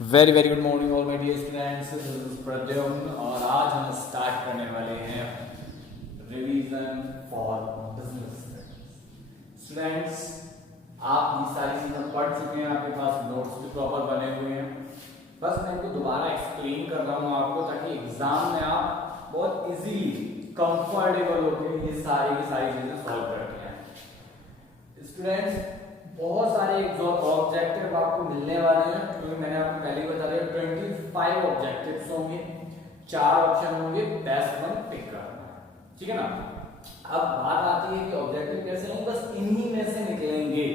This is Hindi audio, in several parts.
Very very good morning all my dear students, this is Pradyumna और आज हम स्टार्ट करने वाले हैं रिवीजन फॉर बिजनेस स्टूडेंट्स। आप ये सारी चीजें पढ़ चुके हैं, आपके पास नोट्स भी प्रॉपर बने हुए हैं। बस मैं इनको दोबारा एक्सप्लेन कर रहा हूँ आपको, ताकि एग्जाम में आप बहुत इजीली कंफर्टेबल होकर ये सारी की सारी चीजें सॉल्व करते हैं। स्टूडेंट्स, बहुत सारे ऑब्जेक्टिव आपको मिलने वाले हैं, क्योंकि मैंने आपको पहले ही बता दिया 25 ऑब्जेक्टिव्स होंगे, 4 ऑप्शन होंगे, बेस्ट वन पिक करना है, ठीक है ना। अब बात आती है कि ऑब्जेक्टिव कैसे होंगे, बस इन्हीं में से निकलेंगे,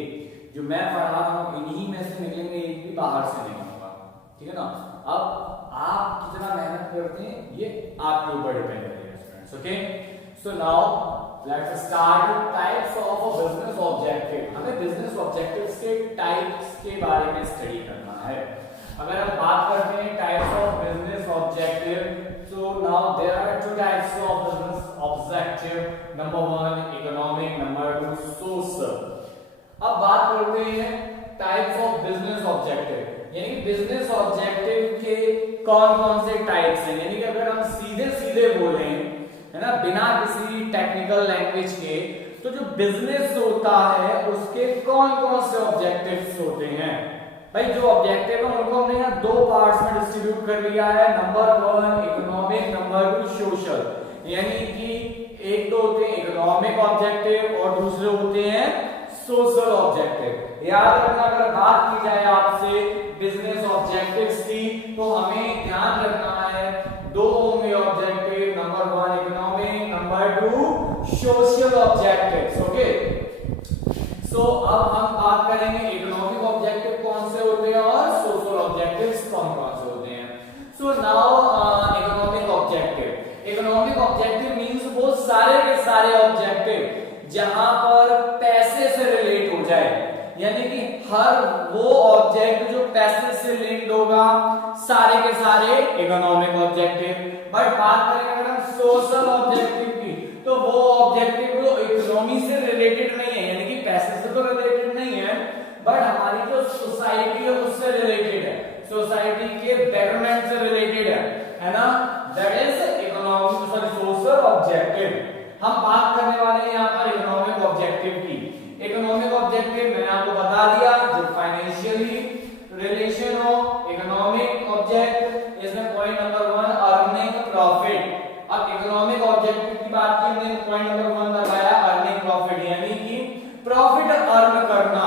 जो मैं पढ़ा रहा हूँ इन्हीं में से निकलेंगे, एक भी बाहर से नहीं होगा, ठीक है ना। अब आप कितना मेहनत करते हैं ये आपके ऊपर डिपेंड करेगा students. Okay, so now let's start types of a business objective. हमें बिजनेस ऑब्जेक्टिव्स के टाइप्स के बारे में स्टडी करना है। अगर हम बात करते हैं types of business objective, so now there are two types of business objective. Number 1 economic, number 2 social. अब बात करते हैं टाइप्स ऑफ बिजनेस ऑब्जेक्टिव, यानी कि बिजनेस ऑब्जेक्टिव के कौन कौन से टाइप्स हैं। यानी कि अगर हम सीधे सीधे बोलें, है ना, बिना किसी टेक्निकल लैंग्वेज के, तो जो बिजनेस होता है उसके कौन कौन से ऑब्जेक्टिव्स होते हैं। भाई जो ऑब्जेक्टिव है उनको हमने यहाँ 2 पार्ट्स में डिस्ट्रीब्यूट कर लिया है। Number 1 economic, number 2 social. यानी कि एक तो होते हैं इकोनॉमिक ऑब्जेक्टिव और दूसरे होते हैं सोशल ऑब्जेक्टिव। याद रखना, अगर बात की जाए आपसे बिजनेस ऑब्जेक्टिव्स की, तो हमें ध्यान रखना है 2 होंगे objective, number 1 economic, number 2 social objectives. Okay, so अब हम बात करेंगे इकोनॉमिक ऑब्जेक्टिव कौन से होते हैं और सोशल ऑब्जेक्टिव्स कौन कौन से होते हैं। So now economic objective. Economic objective means वो सारे के सारे ऑब्जेक्टिव जहां पर पैसे से रिलेट हो जाए, यानी कि हर वो ऑब्जेक्ट जो पैसे से लिंक्ड होगा, सारे के सारे इकोनॉमिक ऑब्जेक्टिव। बट बात करें अगर हम सोशल ऑब्जेक्टिव की, तो वो ऑब्जेक्टिव जो इकोनॉमी से रिलेटेड नहीं है, यानी कि पैसे से तो रिलेटेड नहीं है, बट हमारी जो सोसाइटी है उससे रिलेटेड है, सोसाइटी के बेटरमेंट से रिलेटेड है ना, that is economic sorry social objective. हम बात करने वाले हैं यहाँ पर इकोनॉमिक ऑब्जेक्टिव की। इकोनॉमिक ऑब्जेक्टिव मैंने आपको बता दिया, जो फाइनेंशियली रिलेशन हो इकोनॉमिक ऑब्जेक्ट, इसमें पॉइंट नंबर 1 अर्निंग प्रॉफिट। अब इकोनॉमिक ऑब्जेक्टिव की बात की हमने, पॉइंट नंबर 1 बताया अर्निंग प्रॉफिट, यानी कि प्रॉफिट अर्न करना,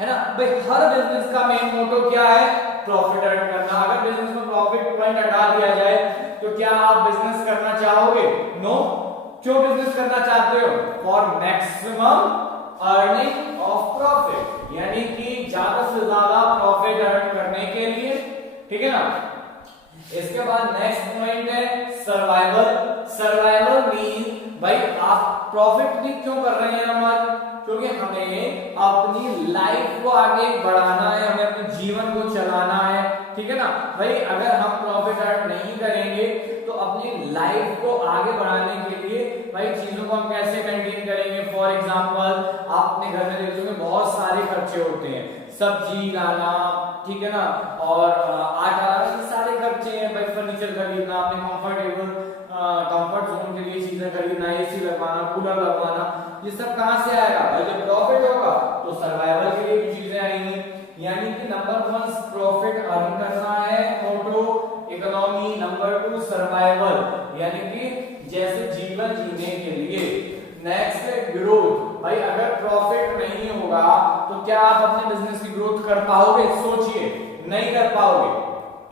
है ना। भाई हर बिजनेस का मेन मोटो क्या है, प्रॉफिट अर्न करना। अगर बिजनेस में प्रॉफिट पॉइंट हटा दिया जाए तो क्या आप बिजनेस करना चाहोगे? नो। क्यों बिजनेस करना चाहते हो? For maximum earning of profit, यानी कि ज्यादा से ज्यादा प्रॉफिट अर्न करने के लिए, ठीक है ना। इसके बाद नेक्स्ट पॉइंट है सर्वाइवल। सर्वाइवल मीन भाई आप प्रॉफिट भी क्यों कर रहे हैं हमारे, क्योंकि हमें अपनी लाइफ को आगे बढ़ाना है, हमें अपने जीवन को चलाना है, ठीक है ना। भाई अगर हम प्रॉफिट अर्न नहीं करेंगे तो अपनी लाइफ को आगे बढ़ाने के लिए भाई चीजों को हम कैसे मेंटेन करेंगे। फॉर एग्जांपल आप अपने घर में देखोगे बहुत सारे खर्चे होते हैं, सब्जी लाना, ठीक है ना, और आटा, ये सारे खर्चे हैं। भाई फर्नीचर खरीदना, अपने कंफर्ट जोन के लिए चीजें खरीदना, एसी लगवाना, कूलर लगवाना, ये सब कहां से आएगा? भाई जब प्रॉफिट होगा तो सर्वाइवल के लिए भी चीजें आएंगी। यानी कि नंबर 1 प्रॉफिट अर्न करना है, मोटो इकोनॉमी, नंबर 2 सर्वाइवल, यानी कि जैसे जीवन जीने के लिए। नेक्स्ट है ग्रोथ। भाई अगर प्रॉफिट नहीं होगा तो क्या आप अपने बिजनेस की ग्रोथ कर पाओगे? सोचिए, नहीं कर पाओगे,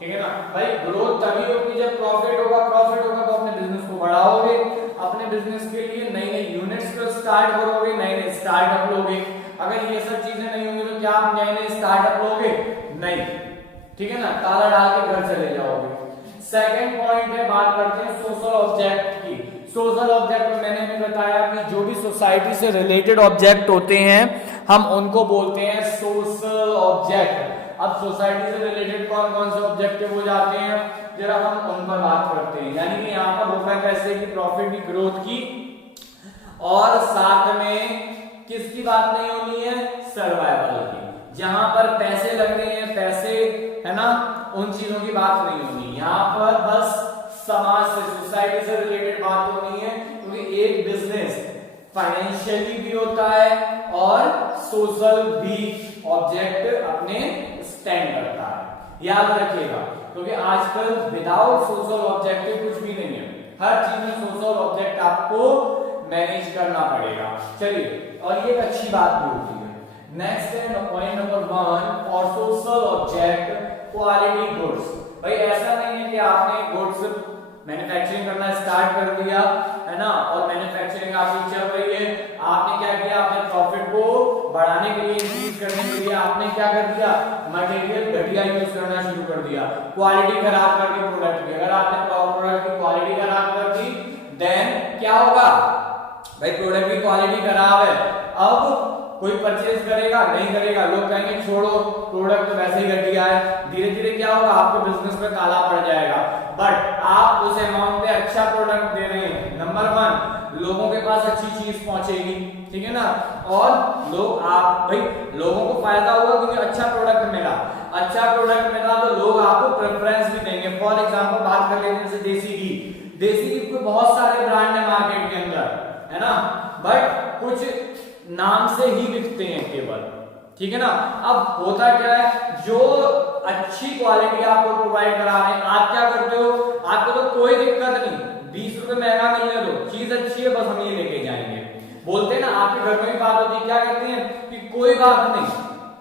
ठीक है ना। भाई ग्रोथ तभी होगी जब प्रॉफिट होगा, प्रॉफिट होगा तो अपने बिजनेस को बढ़ाओगे, अपने बिजनेस के लिए नई नई यूनिट्स को स्टार्ट करोगे, नए नए स्टार्टअप लोगे। अगर ये सब चीजें नहीं होंगी तो क्या आप नए नए स्टार्टअप लोगे? नहीं, ठीक है ना, ताला डाल के घर चले जाओगे। सेकंड पॉइंट है, बात करते हैं सोशल ऑब्जेक्ट की। सोशल ऑब्जेक्ट में मैंने भी बताया कि जो भी सोसाइटी से रिलेटेड ऑब्जेक्ट होते हैं हम उनको बोलते हैं सोशल ऑब्जेक्ट। अब सोसाइटी से रिलेटेड कौन कौन से ऑब्जेक्टिव हो जाते हैं, जरा हम उन पर बात करते हैं। यानी कि यहाँ पर होता है पैसे की, प्रॉफिट की, ग्रोथ की, और साथ में किसकी बात नहीं होनी है? सर्वाइवल की। जहां पर पैसे लग रहे हैं, पैसे है ना, उन चीजों की बात नहीं होनी यहाँ पर, बस समाज से, सोसाइटी से रिलेटेड बात होनी है, क्योंकि एक बिजनेस फाइनेंशियली भी होता है और सोशल भी ऑब्जेक्ट अपने स्टैंड करता है, याद रखिएगा, क्योंकि आजकल विदाउट सोशल ऑब्जेक्टिव कुछ भी नहीं है, हर चीज में सोशल ऑब्जेक्ट आपको मैनेज करना पड़ेगा। चलिए, और ये एक अच्छी बात भी होती है। नेक्स्ट है point number 1, for social object quality goods. भाई ऐसा नहीं है कि आपने गुड्स मैन्युफैक्चरिंग करना स्टार्ट कर दिया, है ना, और मैन्युफैक्चरिंग आपकी चल रही है, आपने क्या किया, आपने प्रॉफिट को बढ़ाने के लिए, इंक्रीज करने के लिए आपने क्या कर दिया, मटेरियल घटिया यूज करना शुरू कर दिया, क्वालिटी खराब कर दी प्रोडक्ट की। अगर आपने प्रोडक्ट की क्वालिटी खराब कर दी, देन क्या होगा भाई, प्रोडक्ट की क्वालिटी खराब है, अब कोई परचेज करेगा नहीं करेगा, लोग कहेंगे छोड़ो, प्रोडक्ट तो वैसे ही घटिया है, धीरे धीरे क्या होगा, आपके बिजनेस में काला पड़ जाएगा। बट आप उस अमाउंट पे अच्छा प्रोडक्ट दे रहे हैं, नंबर 1 लोगों के पास अच्छी चीज पहुंचेगी, ठीक है ना, और लोग आप भाई लोगों को फायदा होगा क्योंकि अच्छा प्रोडक्ट मिला, अच्छा प्रोडक्ट मिला तो लोग आपको प्रेफरेंस भी देंगे। फॉर एग्जांपल बात कर लेते हैं जैसे देसी घी, देसी घी के बहुत सारे ब्रांड है मार्केट के अंदर, है ना, बट कुछ नाम से ही बिकते हैं केवल, ठीक है ना। अब होता क्या है, जो अच्छी क्वालिटी आपको प्रोवाइड करा रहे हैं, आप क्या करते हो, आपको तो कोई दिक्कत नहीं, 20 रुपए महंगा मिलने दो, चीज अच्छी है, बस हम ये लेके जाएंगे। बोलते हैं ना, आपके घर में भी बात होती है, क्या कहते हैं कि कोई बात नहीं,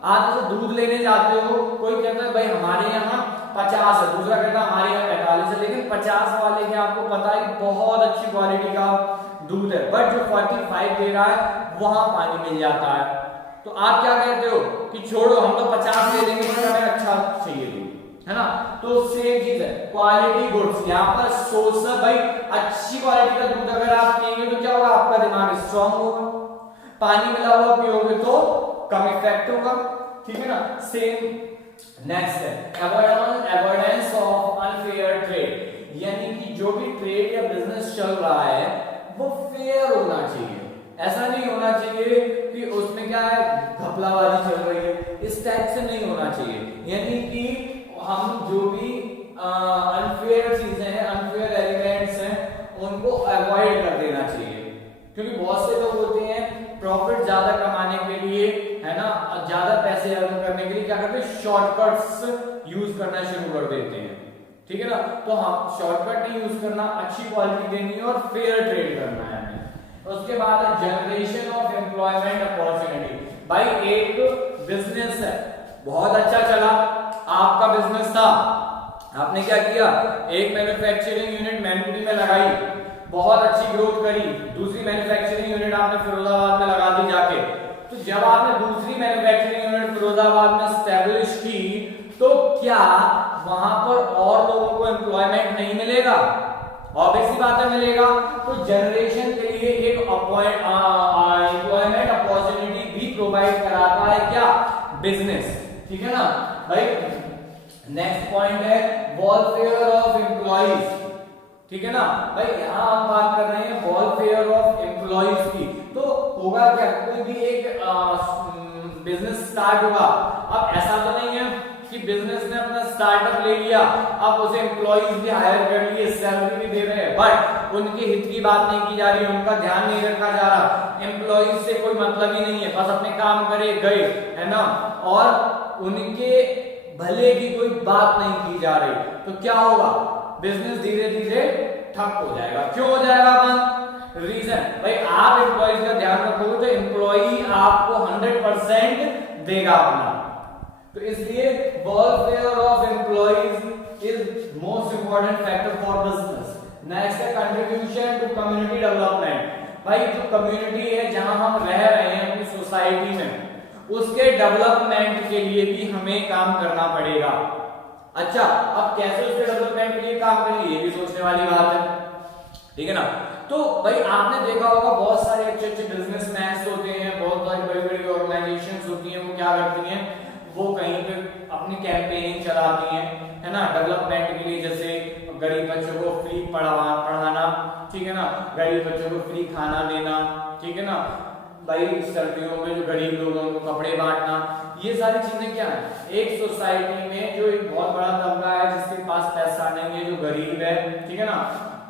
आप जैसे दूध लेने जाते हो, कोई कहता है भाई हमारे यहाँ 50 है, दूसरा कहता है हमारे यहाँ 45 है, लेकिन 50 वाले के आपको पता है बहुत अच्छी क्वालिटी का दूध है, बट जो 45 दे रहा है वहां पानी मिल जाता है, तो आप क्या कहते हो कि छोड़ो, हम तो 50 दे देंगे, हमें अच्छा चाहिए दूध, है ना। तो सेम चीज है क्वालिटी गुड्स, यहाँ पर सोर्स भाई अच्छी क्वालिटी का दूध अगर आप पिएंगे तो क्या होगा, आपका दिमाग स्ट्रांग होगा, पानी मिला हुआ पियोगे तो कम इफेक्ट होगा, ठीक है ना। सेम नेक्स्ट है अवॉइडेंस ऑफ अनफेयर ट्रेड, यानी कि जो भी ट्रेड या बिजनेस चल रहा है वो फेयर होना चाहिए, ऐसा नहीं होना चाहिए कि उसमें क्या है घपलाबाजी चल रही है, इस टाइप से नहीं होना चाहिए, यानी कि हम जो भी अनफेयर चीजें हैं, अनफेयर एलिमेंट्स हैं, उनको अवॉइड कर देना चाहिए, क्योंकि बहुत से लोग होते हैं प्रॉफिट ज्यादा कमाने के लिए, है ना, ज्यादा पैसे अर्न करने के लिए क्या करते हैं, शॉर्टकट्स यूज करना शुरू कर देते हैं, ठीक है ना। तो हम शॉर्टकट नहीं यूज करना, अच्छी क्वालिटी देनी है और फेयर ट्रेड करना है हमें। उसके बाद है जनरेशन ऑफ एम्प्लॉयमेंट अपॉर्चुनिटी। भाई एक बिजनेस है, बहुत अच्छा चला, आपका बिजनेस था, आपने क्या किया, एक मैन्युफैक्चरिंग यूनिट मैनपुरी में लगाई, बहुत अच्छी ग्रोथ करी, दूसरी मैन्युफैक्चरिंग यूनिट आपने फिरोजाबाद में लगा दी जाके, तो जब आपने दूसरी मैन्युफैक्चरिंग यूनिट फिरोजाबाद में स्टैब्लिश की, तो क्या वहां पर और लोगों को एम्प्लॉयमेंट नहीं मिलेगा, ऑब्वियसली बात है मिलेगा। तो जनरेशन के लिए एक एम्प्लॉयमेंट अपॉर्चुनिटी भी प्रोवाइड कराता है क्या, बिजनेस, ठीक है ना भाई। नेक्स्ट पॉइंट है वेलफेयर ऑफ एम्प्लॉइज, ठीक है ना भाई, यहां हम बात कर रहे हैं वेलफेयर ऑफ एम्प्लॉइज की। तो होगा क्या, कोई भी एक बिजनेस स्टार्ट होगा, अब ऐसा तो नहीं है कि बिजनेस ने अपना स्टार्टअप ले लिया, अब उसे एम्प्लॉइज भी हायर कर लिए, सैलरी भी दे रहे हैं, बट उनके हित की बात नहीं की जा रही, उनका ध्यान नहीं रखा जा रहा, एम्प्लॉइज से कोई मतलब ही नहीं है, बस अपने काम करे गए, है ना, और उनके भले की कोई बात नहीं की जा रही, तो क्या होगा, बिजनेस धीरे धीरे ठप हो जाएगा। क्यों हो जाएगा बंद, रीजन भाई आप एम्प्लॉइज का ध्यान रखोगे तो एम्प्लॉई आपको 100% देगा अपना, तो इसलिए welfare of employees is most important factor for business. Next है कंट्रीब्यूशन टू कम्युनिटी डेवलपमेंट। भाई जो कम्युनिटी है जहां हम रह रहे हैं अपनी सोसाइटी में, उसके डेवलपमेंट के लिए भी हमें काम करना पड़ेगा। अच्छा, अब कैसे उसके डेवलपमेंट के लिए काम करेंगे, ये भी सोचने वाली बात है, ठीक है ना। तो भाई आपने देखा होगा बहुत सारे अच्छे अच्छे बिजनेसमैन होते हैं, बहुत सारी बड़ी बड़ी ऑर्गेनाइजेशंस होती हैं, वो क्या करती हैं, वो कहीं पे अपनी कैंपेनिंग चलाती हैं, है ना, डेवलपमेंट के लिए, जैसे गरीब बच्चों को फ्री पढ़ाना, ठीक है ना, गरीब बच्चों को फ्री खाना देना, ठीक है ना, भाई सर्दियों में जो गरीब लोगों को कपड़े बांटना, ये सारी चीजें क्या है, एक सोसाइटी में जो एक बहुत बड़ा तबका है जिसके पास पैसा नहीं है, जो गरीब है, ठीक है ना,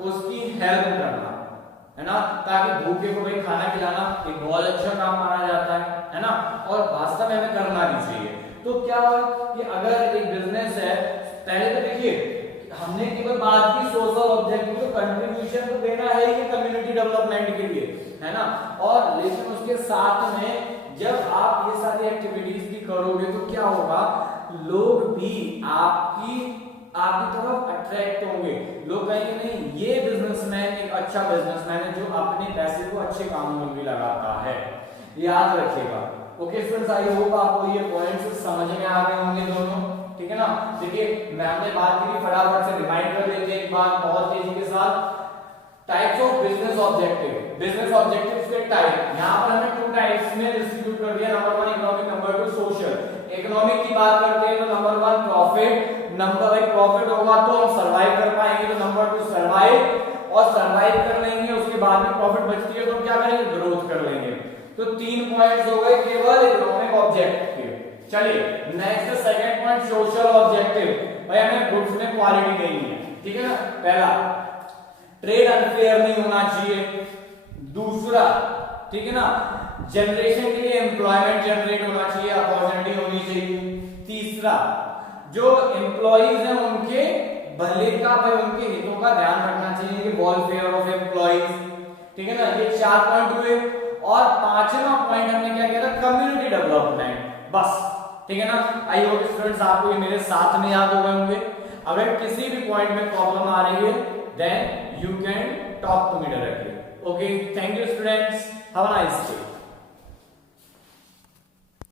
उसकी हेल्प करना, है ना, ताकि भूखे को भाई खाना खिलाना एक बहुत अच्छा काम माना जाता है ना, और वास्तव में हमें करना भी चाहिए। तो क्या हुआ कि अगर एक बिजनेस है, पहले तो देखिए हमने केवल बात की सोशल ऑब्जेक्टिव, तो कंट्रीब्यूशन तो देना है ही कम्युनिटी डेवलपमेंट के लिए, है ना, और लेकिन उसके साथ में जब आप ये सारी एक्टिविटीज भी करोगे तो क्या होगा, लोग भी आपकी तरफ अट्रैक्ट होंगे, लोग कहेंगे नहीं ये बिजनेसमैन एक अच्छा बिजनेसमैन है जो अपने पैसे को अच्छे कामों में भी लगाता है, याद रखिएगा। ओके स्टूडेंट्स, आई होप आपको ये पॉइंट्स समझ में आ गए होंगे दोनों, ठीक है ना। देखिए मैम ने बात की, फटाफट से रिमाइंड कर देते हैं एक बार बहुत तेजी के साथ। Types of business objective, business objectives के टाइप यहां पर हमने 2 टाइप्स में डिस्ट्रीब्यूट कर दिया, number 1 economic, number 2 social. Economic की बात करते हैं तो नंबर 1 प्रॉफिट, नंबर 1 प्रॉफिट होगा तो हम सर्वाइव कर पाएंगे, तो नंबर 2 सर्वाइव, और सर्वाइव कर लेंगे उसके बाद में प्रॉफिट बचती है तो क्या करेंगे, ग्रोथ कर लेंगे। तो 3 पॉइंट्स हो गए केवल इकोनॉमिक ऑब्जेक्टिव। चलिए next second point social objective, भाई हमें गुड्स में क्वालिटी देनी है, ठीक है ना। पहला ट्रेड अनफेयर नहीं होना चाहिए, दूसरा ठीक है ना जनरेशन के लिए एम्प्लॉयमेंट जनरेट होना चाहिए, अपॉर्चुनिटी होनी चाहिए, तीसरा जो एम्प्लॉइज हैं उनके भले का, भाई उनके हितों का ध्यान रखना चाहिए कि वेलफेयर ऑफ एम्प्लॉइज, ठीक है ना। ये 4 पॉइंट हुए, और 5वां पॉइंट हमने क्या किया था, कम्युनिटी डेवलपमेंट, बस, ठीक है ना। आई होप स्टूडेंट्स आपको ये मेरे साथ में याद हो गए होंगे। अगर किसी भी पॉइंट में प्रॉब्लम आ रही है then you can talk to me directly. Okay, thank you students, have a nice day.